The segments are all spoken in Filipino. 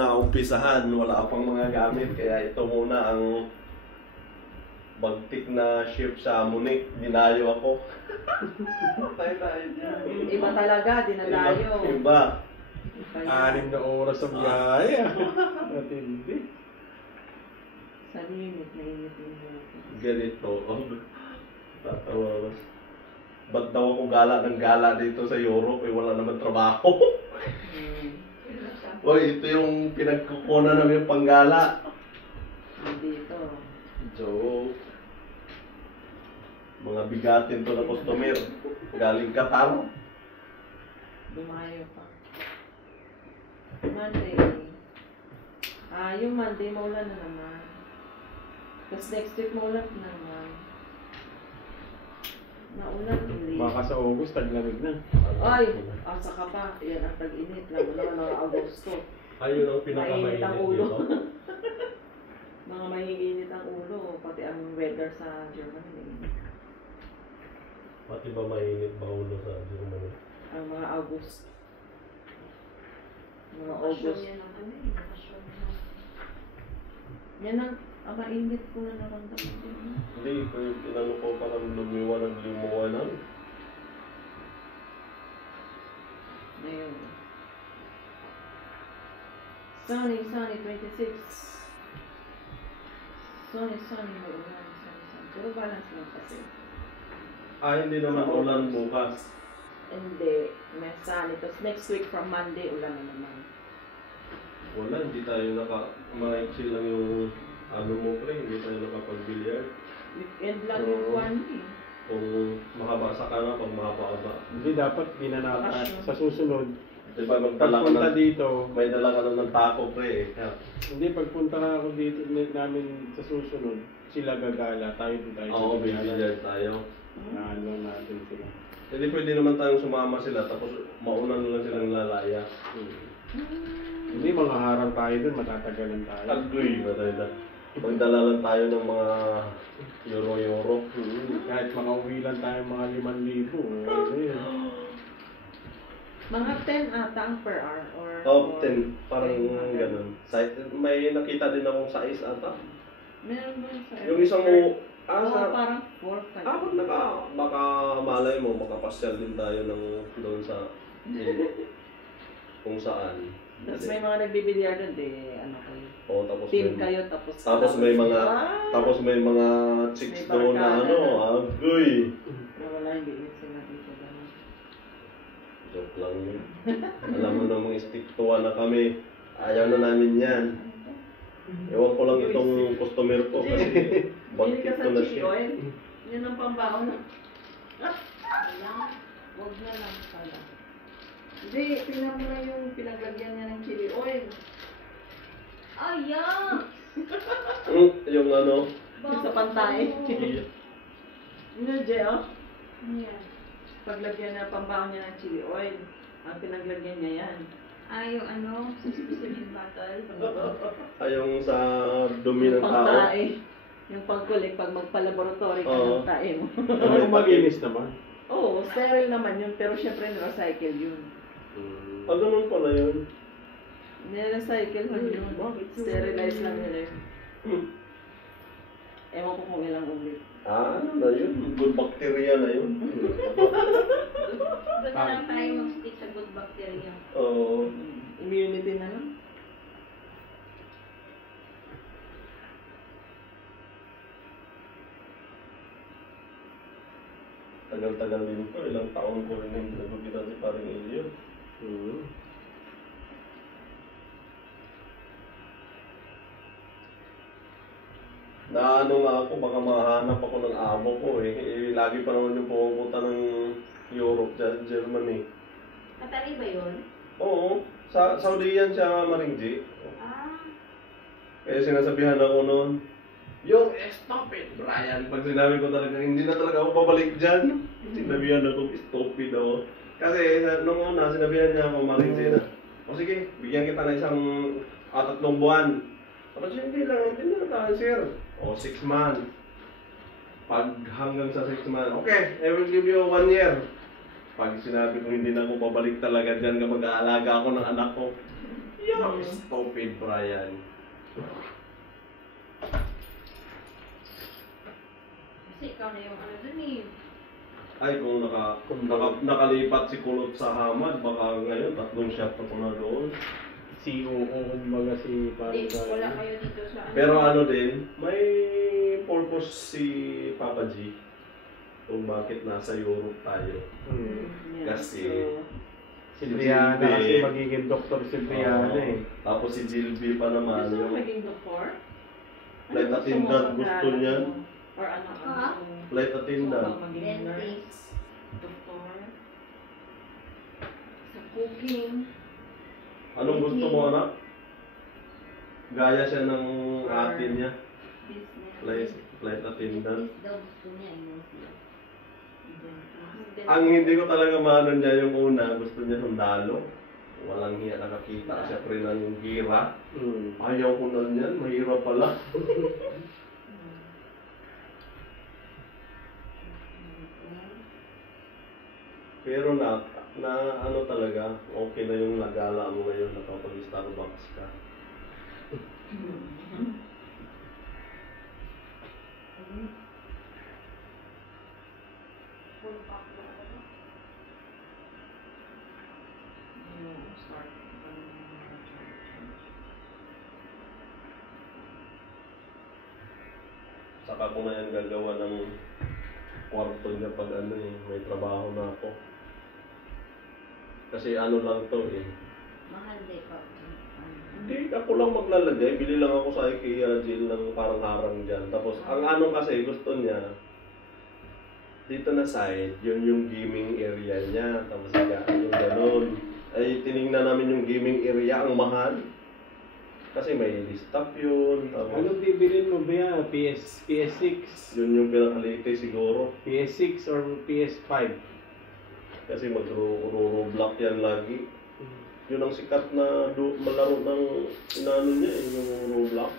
Naumpisahan, wala pang mga gamit, kaya ito muna ang bagtik na ship sa Munich. Dinayo ako. Tayo dyan. Iba talaga, dinadayo. Iba. 6 na oras ang biyahe. Matindi. Sa limit, nainit yung Ganito. Tatawa. Ba't daw ako gala ng gala dito sa Europe? Eh, wala naman trabaho. Uy, ito yung pinagkukunan namin panggala. dito. Joke. Mga bigatin to na customer. Galing Qatar. Dumayo pa. Monday. Yung Monday, maulan na naman. Tapos next week, maulan na naman. Naulan ulit. Baka sa August, taglamig na. Ay! Asa ka pa. Yan ang tag-init. Lalo naman ng Agosto. Ayun ang Mainit pinakamainit ang ulo. dito. Mga maiinit ang ulo. Pati ang weather sa Germany. Pati ba mainit ba ulo sa Germany? Ang mga August. Mga August. Yan ang mainit ko na naramdaman din. Hindi, inano ko parang lumiwanag limuwanan. Ayun. Sunny, 26. Sunny, may ulan. Sunny. Pero balance lang kasi. Hindi naman ulan bukas. Hindi, may sunny. Tapos next week from Monday, ulan na naman. Wala, hindi tayo ma-chill lang yung ano mo pre, hindi tayo nakapag-billiard. Weekend lang yung buwan eh. Kung mahaba-sa ka na, pag mahaba-haba. Hindi dapat binanata sa susunod. Diba magdala ka Pagpunta ng, dito, may dala ka na ng taco pre. Yeah. hindi pagpunta na ako dito namin sa susunod, sila gagala, tayo din tayo. Oo, billiard tayo. Ano natin sila. Hindi pwede naman tayong sumama sila, tapos mauna na lang silang lalaya. Hindi, mga harang tayo dun, matatagalan tayo. Agoy, matay na. Magdala lang tayo ng mga euro-euro. Kahit makauwi lang tayo mga 5,000. Ano yun? Mga 10 ata ang per hour or Top 10, parang ganun. May nakita din akong size ata. Meron ba sa Yung isang mo, parang 4 baka malay mo, makapasyal din tayo ng doon sa kung saan. Tapos may mga nagbibilyar doon, ano kayo. Oo, tapos Team may, kayo, tapos tapos may mga chicks May doon na barkada ano, agoy. na wala, hindi yun sila dito ganun. Joke lang yun. Alam mo namang istiktuwa na kami. Ayaw na namin yan. Ewan ko lang itong customer ko kasi Bili bakit ka sa ko na chili siya. oil. Yun ang pambaon na. Huwag na lang pala. Hindi, tingnan mo na yung pinaglagyan niya ng chili oil. Ayan! Yung ano, Yung sa pantay. Yun, Jay, oh. Ayan. Paglagyan na pambaon niya ng chili oil. Ang pinaglagyan niya yan. Yung ano, sa specimen bottle. yung sa dumi ng tao. Pangtae. Yung pagkulik, pag magpa-laboratory ka Oo. ng tae mo. Pero malinis naman. Oo, sterile naman yun, pero syempre recycle yun. Ganun pala yun. Nire-recycle mo yun. Sterilize lang nila yun. Ewan ko kung ilang ulit. Ano na yun? Good bacteria na yun. Basta lang tayo mag-stick sa good bacteria. Oo. Immunity na lang. Tagal-tagal din ko. Ilang taon ko rin yung nagugitan si paring Elio. Naano nga ako, baka mahanap ako ng amo ko lagi pa naman yung pumupunta ng Europe, Germany. Katari ba yun? Oo, sa Saudi yan siya maringji. Ah. Kaya sinasabihan ako noon, yo, stop it, Brian. Pag sinabi ko talaga, hindi na talaga ako babalik dyan. Sinabihan ako, stupid ako. Kasi nung una, sinabihan niya ako maringji na, o sige, bigyan kita ng isang 3 buwan. Tapos hindi na tayo, sir. O, 6 months. Pag hanggang sa 6 months, okay, I will give you 1 year. Pag sinabi ko hindi na ako babalik talaga dyan kapag aalaga ako ng anak ko, Yung stupid Brian. Kasi ikaw na yung ano dun eh. Ay, kung nakalipat si Kulot sa Hamad, baka ngayon, 3 shot pa na doon. COO, kumbaga si Hindi, parang wala kayo dito sa ano. Pero ano din, may purpose si Papa G kung bakit nasa Europe tayo. Yeah. Kasi, Si Brianna kasi magiging doktor si Brianna eh. Tapos si Jilby pa naman. Gusto mo Yung maging doktor? flight attendant, gusto niya. Or ano? Ha? Flight Gusto attendant. mo maging nurse? Dentist. Doktor? Sa cooking? Anong gusto mo, anak? Gaya siya ng ate niya. Business. Flight attendant. Dentist daw gusto niya, yun siya. Ang hindi ko talaga maano niya yung una, gusto niya sundalo. Walang hiya, nakakita siya pre ng gira. Ayaw ko na niyan, mahirap pala. Pero na ano talaga, okay na yung nagala mo ngayon nakapag-Starbucks ka. Full pack na ako. Start. Saka ko na yan gagawa ng kwarto niya pag ano eh, may trabaho na ako. Kasi ano lang to eh. Mahal din pa. Hindi, ako lang maglalagay. Bili lang ako sa IKEA Jill ng parang harang dyan. Tapos, ang ano kasi gusto niya, dito na side, yun yung gaming area niya. Tapos, yung ganun. Ay, tinignan namin yung gaming area, ang mahal. Kasi may desktop yun. Tapos, Anong bibilin mo ba yan? PS6? yun yung pinaka-latest siguro. PS6 or PS5? Kasi mag-roblox yan lagi. Yun ang sikat na malaro ng inano niya, yung Roblox.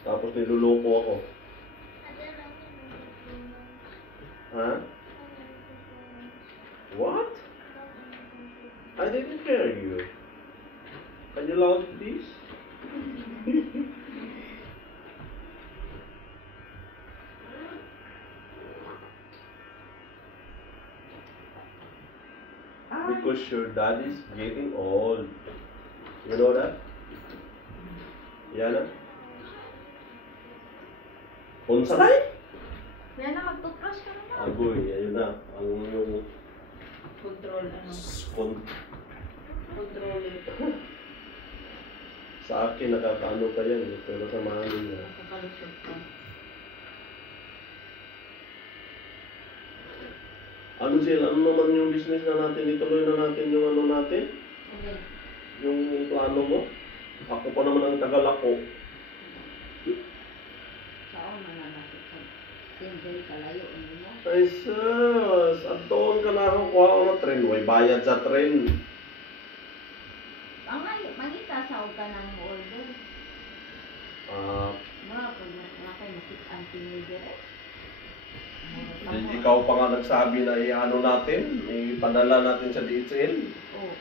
Tapos niluloko ako. Ha? What? I didn't hear you. Can you loud please? Because your dad is getting old. You know that? Yana? Unsa na Kaya na, mag-toothbrush ka na na. Agoy, ayun na. Ang yung Control, ano? Control. sa akin nakakaano pa yan eh, pero sa mami niya. Nakakalusot ka. Ano sila? Ano naman yung business na natin? Ituloy na natin yung ano natin? Okay. Yung plano mo? Ako pa naman ang tagalako. Saan mananakit ka? Single kalayo, ano mo? Ay sus! At doon ka na ako kuha ko na tren. Way bayad sa tren. Ang mangita sa ka ng order. Mga pag nakay makit-an teenager eh. Ikaw pa nga nagsabi na i-ano natin, ipadala natin sa DHL. Oo.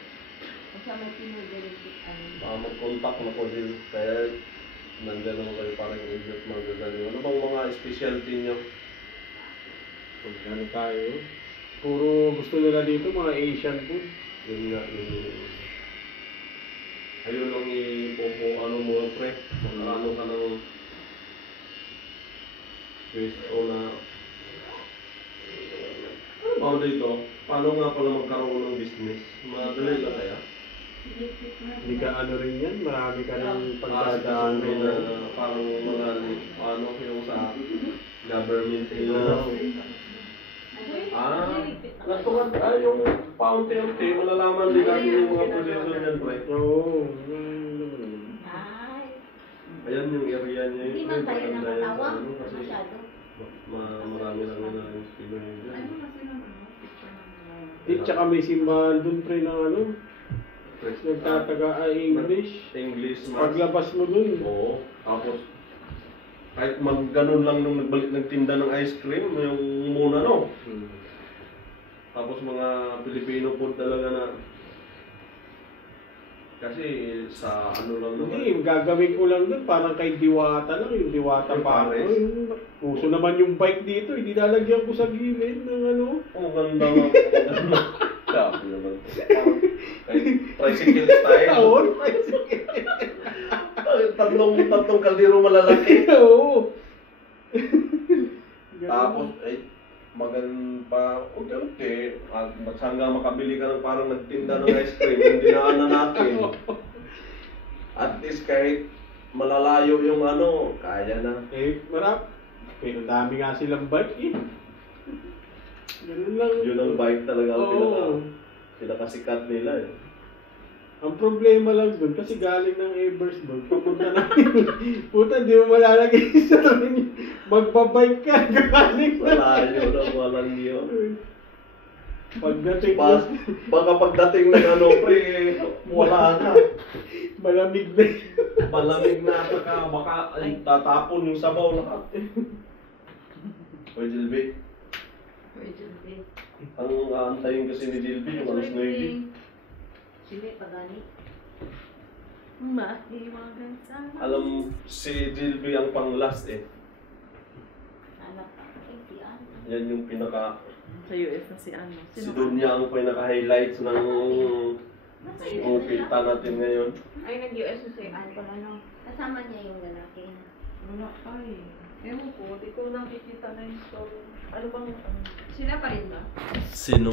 Kung sa may teenager ano. Mag-contact na ko din. Kaya nandiyan naman kayo parang idiot magdadali. Ano bang mga specialty nyo? Kung ano tayo. Puro gusto nila dito mga Asian food. Yun nga, ayun lang ano mo pre. Ano ka ng o na ano ba dito? Paano nga pala magkaroon ng business? Madali lang kaya? Hindi ka ano rin yan, marami ka rin Pagkadaan pagdadaan. na parang mga paano yung sa government nila. Nagtungan yung paunti-unti, malalaman din natin yung mga position dyan, pre. Oo. Ay. Ayan yung area niya. Hindi man tayo maganda yan, nakatawang. ano, kasi Masyado. marami lang na yung Pinoy dyan. Ano kasi naman, picture ng mga... Di, tsaka may simbahan dun pre ng ano. Pre- Nagtataga English. English, mas. Paglabas mo dun. Oo. Tapos, kahit mag-ganon lang nung nagtinda ng ice cream, yung muna no. Tapos mga Filipino food talaga na Kasi sa ano lang naman. Hindi, gagawin ko lang doon, parang kay Diwata lang, yung Diwata Yung pa. pares. Uso naman yung bike dito, hindi lalagyan ko sa gilid ng ano. Oh, ganda nga. Grabe naman. Parang tricycle style. Oo, Tatlong kaldero malalaki. oo. Tapos, unti-unti, at hanggang makabili ka ng parang nagtinda ng ice cream, yung dinaanan natin. At least kahit malalayo yung ano, kaya na. Marap. Pero dami nga silang bike eh. Ganun lang. Yun ang bike talaga ang Oo. pinakasikat nila eh. Ang problema lang doon, kasi galing ng Eversburg, pupunta natin. Puta, di mo malalagay sa rin. Magbabike ka, galing na. Malayo na, walang yun. Pagdating mo, Baka pagdating ng ano, pre, wala na. malamig na. Malamig na, saka baka tatapon yung sabaw lahat. Oy, Jilby. Ang aantayin kasi ni Jilby, yung alas 9. Sili, pagani. Mahiwagan sana. Alam, si Jilby ang pang last eh. Anak ka. Si Ana. Yan yung pinaka, Sa US na si ano. si Dunya ang pinaka-highlights ng kita natin ngayon. Ay, nag-US na si Ano pala no? Kasama niya yung lalaki. Wala, ay. Ewan ko, di ko nakikita na yung story. Ano bang, Sila pa rin ba? Sino